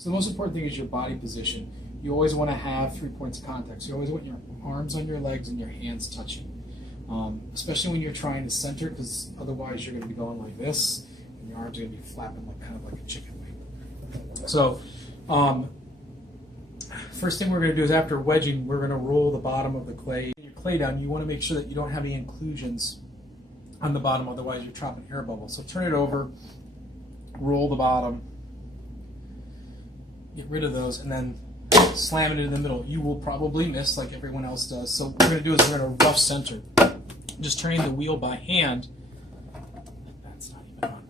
So the most important thing is your body position. You always want to have 3 points of contact. So you always want your arms on your legs and your hands touching. Especially when you're trying to center, because otherwise you're going to be going like this, and your arms are going to be flapping like kind of like a chicken wing. So first thing we're going to do is after wedging, we're going to roll the bottom of the clay. Your clay down, you want to make sure that you don't have any inclusions on the bottom, otherwise you're trapping air bubbles. So turn it over, roll the bottom, get rid of those, and then slam it in the middle. You will probably miss like everyone else does. So what we're going to do is we're going to rough center. Just turning the wheel by hand. That's not even on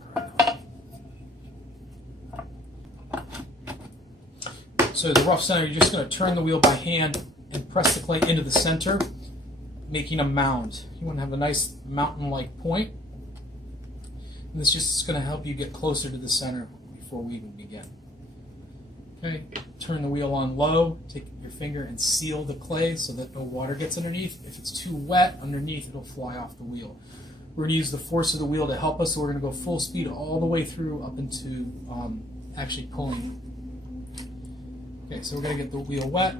correct. So the rough center, you're just going to turn the wheel by hand and press the clay into the center, making a mound. You want to have a nice mountain-like point. And this just is going to help you get closer to the center before we even begin. Okay, turn the wheel on low, take your finger and seal the clay so that no water gets underneath. If it's too wet underneath, it'll fly off the wheel. We're going to use the force of the wheel to help us, so we're going to go full speed all the way through up into actually pulling. Okay, so we're going to get the wheel wet.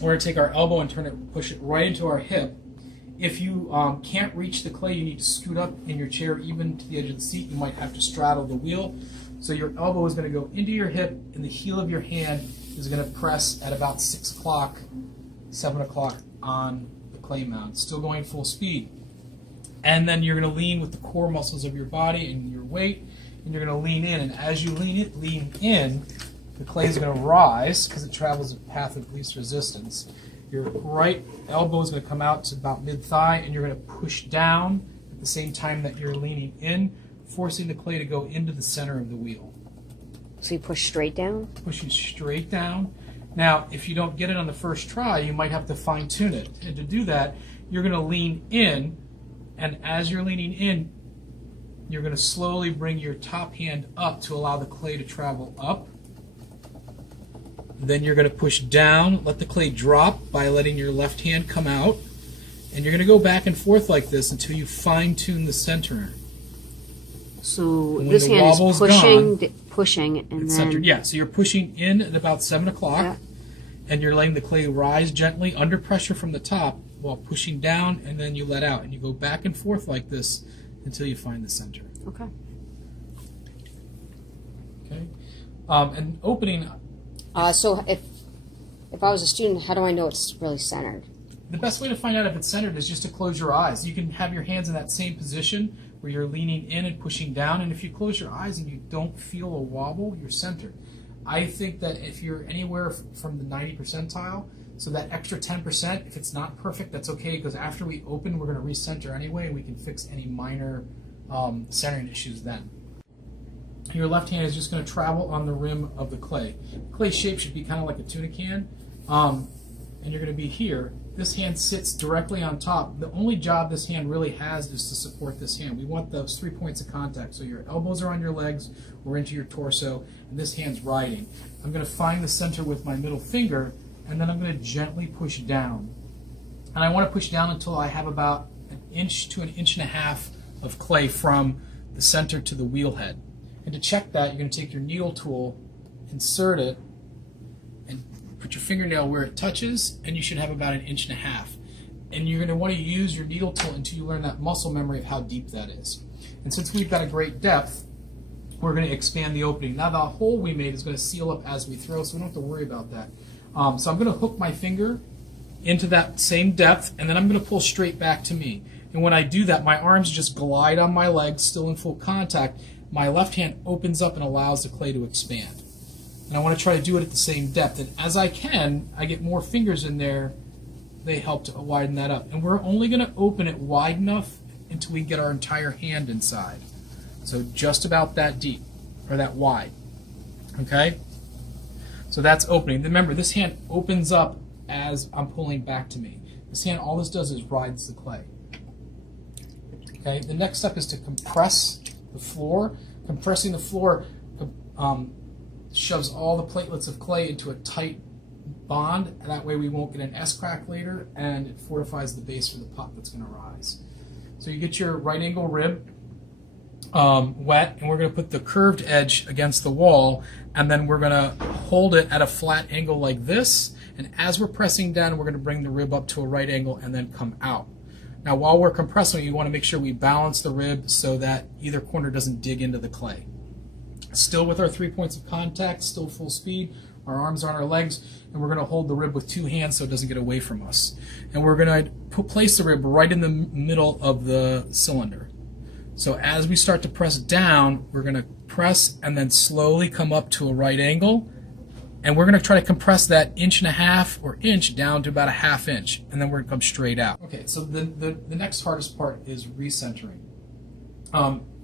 We're going to take our elbow and turn it, push it right into our hip. If you can't reach the clay, you need to scoot up in your chair even to the edge of the seat. You might have to straddle the wheel. So your elbow is going to go into your hip, and the heel of your hand is going to press at about 6 o'clock, 7 o'clock on the clay mound. Still going full speed. And then you're going to lean with the core muscles of your body and your weight, and you're going to lean in. And as you lean in, the clay is going to rise because it travels a path of least resistance. Your right elbow is going to come out to about mid-thigh, and you're going to push down at the same time that you're leaning in, forcing the clay to go into the center of the wheel. So you push straight down? Pushing straight down. Now, if you don't get it on the first try, you might have to fine-tune it. And to do that, you're going to lean in, and as you're leaning in, you're going to slowly bring your top hand up to allow the clay to travel up. Then you're going to push down, let the clay drop by letting your left hand come out, and you're going to go back and forth like this until you fine-tune the center. So this hand is pushing, and then centered. Yeah, so you're pushing in at about 7 o'clock, yeah, and you're letting the clay rise gently under pressure from the top while pushing down, and then you let out, and you go back and forth like this until you find the center. Okay. Okay. And opening. So if I was a student, how do I know it's really centered? The best way to find out if it's centered is just to close your eyes. You can have your hands in that same position where you're leaning in and pushing down, and if you close your eyes and you don't feel a wobble, you're centered. I think that if you're anywhere from the 90 percentile, so that extra 10%, if it's not perfect, that's okay, because after we open, we're going to recenter anyway, and we can fix any minor centering issues then. Your left hand is just going to travel on the rim of the clay. Clay shape should be kind of like a tuna can, and you're going to be here. This hand sits directly on top. The only job this hand really has is to support this hand. We want those 3 points of contact. So your elbows are on your legs or into your torso, and this hand's riding. I'm going to find the center with my middle finger, and then I'm going to gently push down. And I want to push down until I have about 1 inch to 1.5 inches of clay from the center to the wheel head. And to check that, you're going to take your needle tool, insert it, and put your fingernail where it touches, and you should have about 1.5 inches. And you're going to want to use your needle tool until you learn that muscle memory of how deep that is. And since we've got a great depth, we're going to expand the opening. Now the hole we made is going to seal up as we throw, so we don't have to worry about that. So I'm going to hook my finger into that same depth, and then I'm going to pull straight back to me. And when I do that, my arms just glide on my legs, still in full contact. My left hand opens up and allows the clay to expand. And I want to try to do it at the same depth. And as I can, I get more fingers in there. They help to widen that up. And we're only going to open it wide enough until we get our entire hand inside. So just about that deep, or that wide. Okay? So that's opening. Remember, this hand opens up as I'm pulling back to me. This hand, all this does is rides the clay. Okay? The next step is to compress the floor. Compressing the floor shoves all the platelets of clay into a tight bond, and that way we won't get an S-crack later, and it fortifies the base for the pot that's going to rise. So you get your right angle rib, wet, and we're going to put the curved edge against the wall, and then we're going to hold it at a flat angle like this, and as we're pressing down, we're going to bring the rib up to a right angle and then come out. Now while we're compressing, you want to make sure we balance the rib so that either corner doesn't dig into the clay. Still with our 3 points of contact, still full speed, our arms are on our legs, and we're going to hold the rib with 2 hands so it doesn't get away from us. And we're going to place the rib right in the middle of the cylinder. So as we start to press down, we're going to press and then slowly come up to a right angle, and we're going to try to compress that 1.5 or inch down to about a 1/2 inch, and then we're going to come straight out. Okay, so the next hardest part is recentering.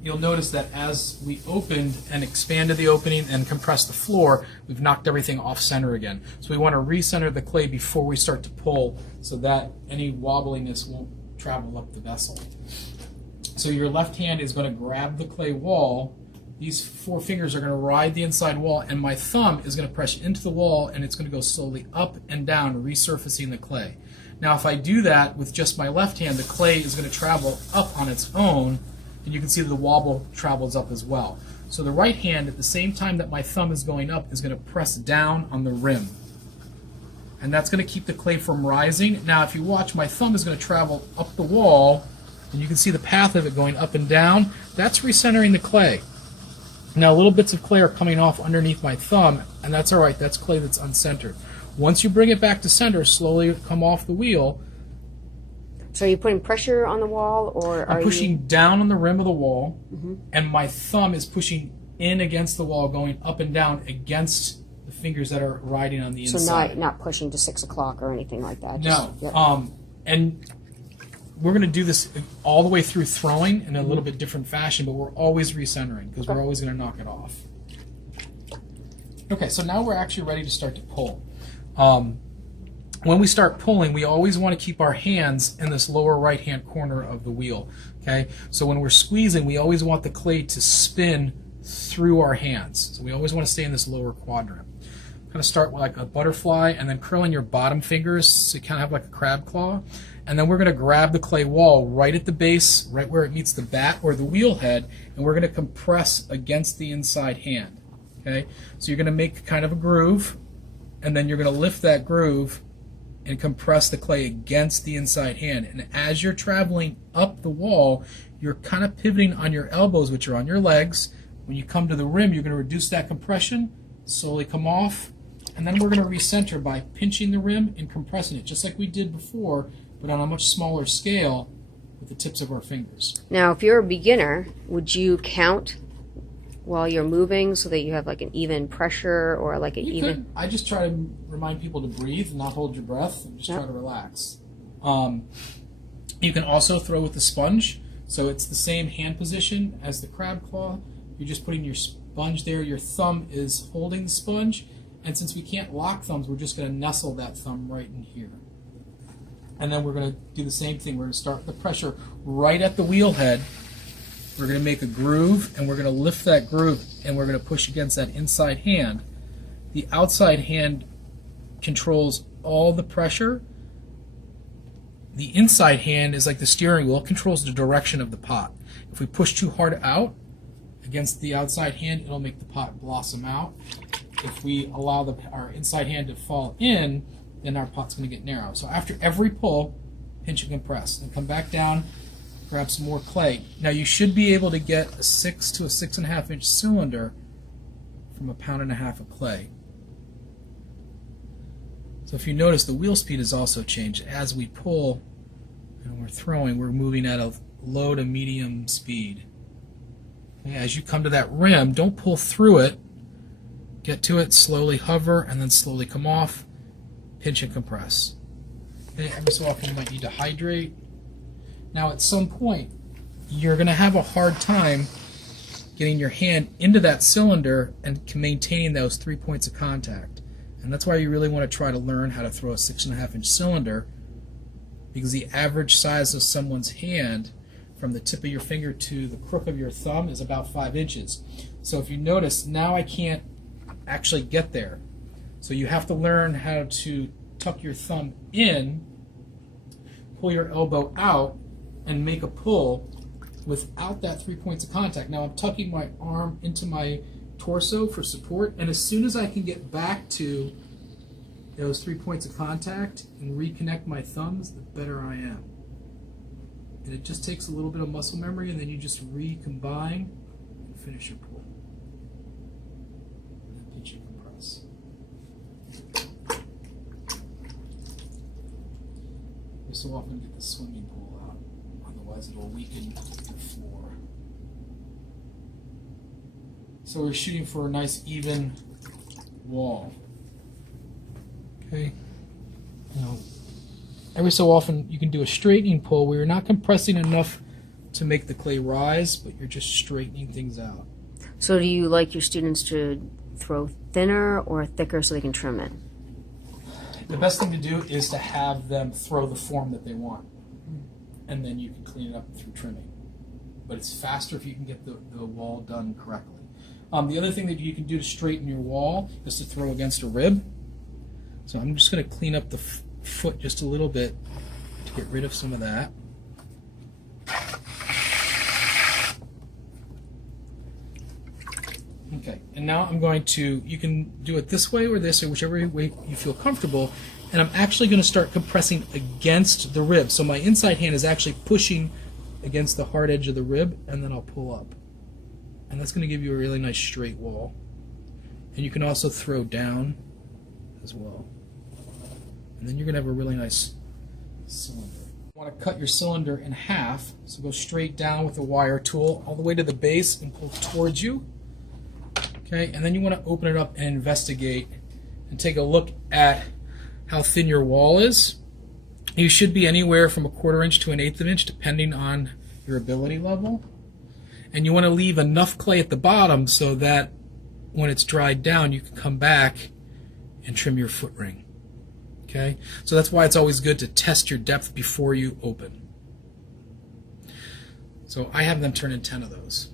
You'll notice that as we opened and expanded the opening and compressed the floor, we've knocked everything off center again. So we want to recenter the clay before we start to pull so that any wobbliness won't travel up the vessel. So your left hand is going to grab the clay wall. These 4 fingers are going to ride the inside wall, and my thumb is going to press into the wall, and it's going to go slowly up and down, resurfacing the clay. Now if I do that with just my left hand, the clay is going to travel up on its own, and you can see that the wobble travels up as well. So the right hand, at the same time that my thumb is going up, is going to press down on the rim. And that's going to keep the clay from rising. Now if you watch, my thumb is going to travel up the wall, and you can see the path of it going up and down. That's recentering the clay. Now little bits of clay are coming off underneath my thumb, and that's all right. That's clay that's uncentered. Once you bring it back to center, slowly come off the wheel. So are you putting pressure on the wall, or are I'm pushing down on the rim of the wall, Mm-hmm. and my thumb is pushing in against the wall, going up and down against the fingers that are riding on the inside. So not pushing to 6 o'clock or anything like that? No. Yep. And we're going to do this all the way through throwing in a little bit different fashion, but we're always recentering because we're always going to knock it off. Okay, so now we're actually ready to start to pull. When we start pulling, we always want to keep our hands in this lower right-hand corner of the wheel. Okay, so when we're squeezing, we always want the clay to spin through our hands. So we always want to stay in this lower quadrant. Kind of start with like a butterfly, and then curling your bottom fingers so you kind of have like a crab claw. And then we're going to grab the clay wall right at the base, right where it meets the bat or the wheel head, and we're going to compress against the inside hand. Okay, so you're going to make kind of a groove, and then you're going to lift that groove and compress the clay against the inside hand. And as you're traveling up the wall, you're kind of pivoting on your elbows, which are on your legs. When you come to the rim, you're going to reduce that compression, slowly come off, and then we're going to recenter by pinching the rim and compressing it, just like we did before, but on a much smaller scale with the tips of our fingers. Now, if you're a beginner, would you count while you're moving so that you have like an even pressure or like an even? Could. I just try to remind people to breathe and not hold your breath and just try to relax. You can also throw with the sponge, so it's the same hand position as the crab claw. You're just putting your sponge there. Your thumb is holding the sponge, and since we can't lock thumbs, we're just going to nestle that thumb right in here. And then we're going to do the same thing. We're going to start the pressure right at the wheel head. We're going to make a groove, and we're going to lift that groove, and we're going to push against that inside hand. The outside hand controls all the pressure. The inside hand is like the steering wheel. It controls the direction of the pot. If we push too hard out against the outside hand, it'll make the pot blossom out. If we allow our inside hand to fall in, then our pot's going to get narrow. So after every pull, pinch and compress, and come back down, grab some more clay. Now you should be able to get a 6 to a 6.5 inch cylinder from 1.5 pounds of clay. So if you notice, the wheel speed has also changed. As we pull and we're throwing, we're moving at a low to medium speed. Okay, as you come to that rim, don't pull through it. Get to it, slowly hover, and then slowly come off. Pinch and compress. Okay, every so often you might need to hydrate. Now at some point, you're going to have a hard time getting your hand into that cylinder and maintaining those 3 points of contact. And that's why you really want to try to learn how to throw a 6.5 inch cylinder, because the average size of someone's hand from the tip of your finger to the crook of your thumb is about 5 inches. So if you notice, now I can't actually get there. So you have to learn how to tuck your thumb in, pull your elbow out, and make a pull without that 3 points of contact. Now I'm tucking my arm into my torso for support, and as soon as I can get back to those 3 points of contact and reconnect my thumbs, the better I am. And it just takes a little bit of muscle memory, and then you just recombine and finish your pull. And then pinch and compress. You so often get the swimming pool out, otherwise it will weaken the floor. So we're shooting for a nice even wall. Okay. Now, every so often you can do a straightening pull where you're not compressing enough to make the clay rise, but you're just straightening things out. So do you like your students to throw thinner or thicker so they can trim it? The best thing to do is to have them throw the form that they want, and then you can clean it up through trimming. But it's faster if you can get the wall done correctly. The other thing that you can do to straighten your wall is to throw against a rib. So I'm just going to clean up the foot just a little bit to get rid of some of that. Okay, and now I'm going to, you can do it this way or this, or whichever way you feel comfortable, and I'm actually going to start compressing against the rib. So my inside hand is actually pushing against the hard edge of the rib, and then I'll pull up. And that's going to give you a really nice straight wall. And you can also throw down as well. And then you're going to have a really nice cylinder. You want to cut your cylinder in half, so go straight down with the wire tool all the way to the base and pull towards you. Okay, and then you want to open it up and investigate and take a look at how thin your wall is. You should be anywhere from 1/4 inch to 1/8 inch depending on your ability level. And you want to leave enough clay at the bottom so that when it's dried down you can come back and trim your foot ring. Okay, so that's why it's always good to test your depth before you open. So I have them turn in 10 of those.